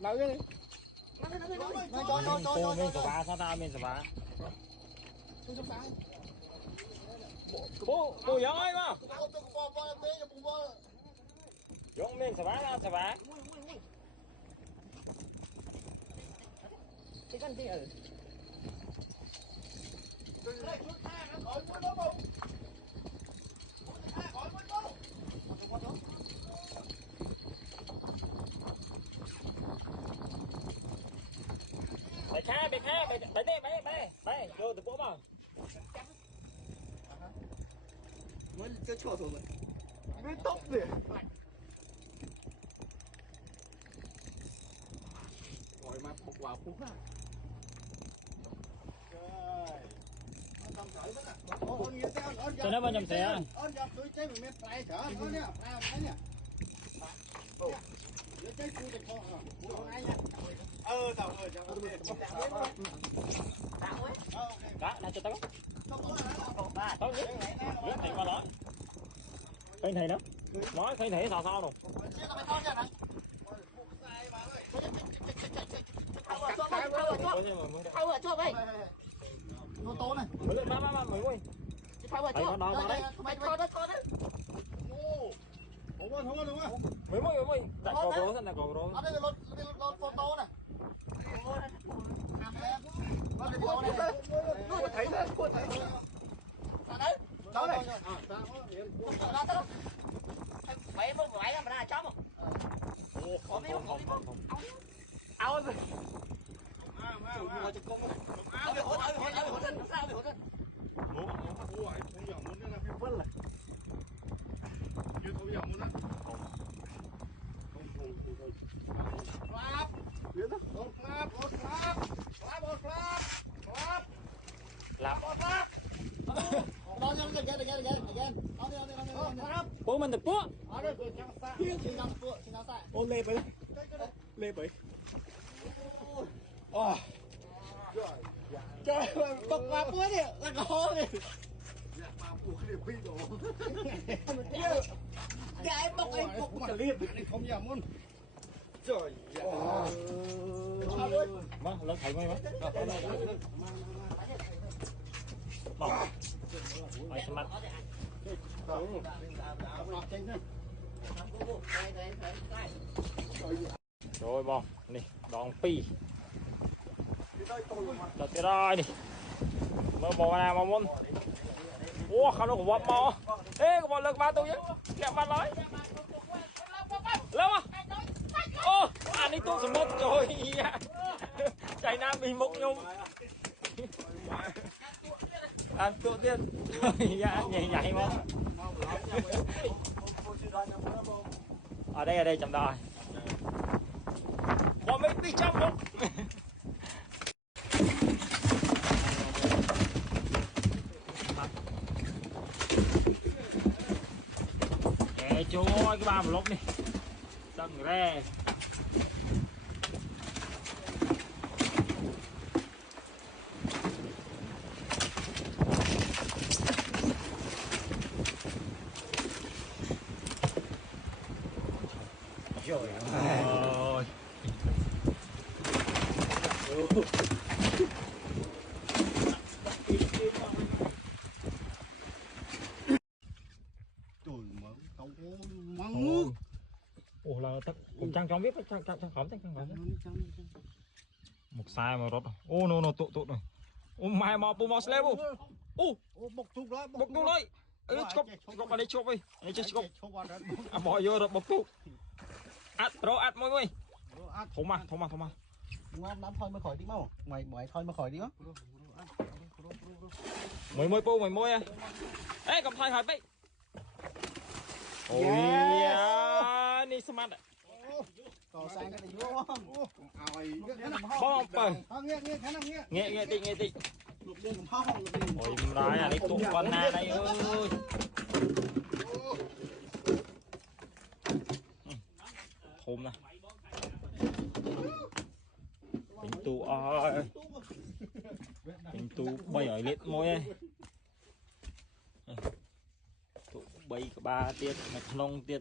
Nấu cái đi. Cô men sả vá sao ta men sả vá. Cô giống ấy mà. Giống men sả vá ra sả vá. Cái con gì ở? Bay đi vô từ bố mà. Mới cái chỗ rồi. Mới tóc đi. Rồi mà bọc vào phút á. Cho nó vào nhầm xe. Đó, là cho tao. Tao nước thầy qua đó. Khơi thầy đó. Nói khơi thầy sao sao đâu. Thâu ở chỗ vậy. Nó to này. Má mày ơi. Thâu ở chỗ. Mày thâu đó con đấy. Không có đúng không? Mày đặt cầu rô xem là cầu rô. Ở đây là lột photo này. Cô thấy đấy, cô thấy. Sao đấy? Đó này. Mày muốn ngoại mà ra chó không? Không. Ao rồi. Ngồi cho con. Ao bị hốt thân, sao bị hốt thân? Bố mình được bố. Ô lê bấy. Lê bấy. Trời ơi, bọc vào búa đi, là có đi. Cái bọc ấy bọc Mà liệt không nhà muốn. Trời ơi. Má, lên thầy mày má. Bọc. Mày xem mặt. Rồi bò, nè, đòn pi. Đợt cái rồi đi. Mơ bò nào mà muốn. Ủa, không nó của bò bò. Ê, của bò lực ba tôi chứ. Kẹo ba nói. Lâu à? Ô, anh đi tôi sẽ mất rồi. Chạy nam bị mốc nhung. Ăn tụ tiên. Dạ, nhảy mà. Ở đây chậm đòi. Bỏ mấy tí trong không? Để chú ơi cái ba một lúc đi. Đừng ra. Trời ơi. Ủa là tắc cũng trang cho biết trang khóm. Một sai mà rốt. Ô nó tụ rồi. Ô mai mà bù mò slave. Ô bốc tụ đấy. Ê chụp vào đây chụp đi. Đây chụp. À bỏ vô rồi bốc tụ. Át môi. Thoma. Ngon lắm thôi mới khỏi đi mau. Mày thôi mà khỏi đi á. Mày môi à. Ê cầm thai hạt đi. Ôi da, ni smart ạ. Còn sang cái này vô không? Bom bờ. Nghe tí. Ôi mày à, đi tụ con na đây ơi. Thôm nè. Bình tụ ơi. Bình tụ bay ở liệt môi ấy. Tụ bay cả ba tiết, một nông tiết.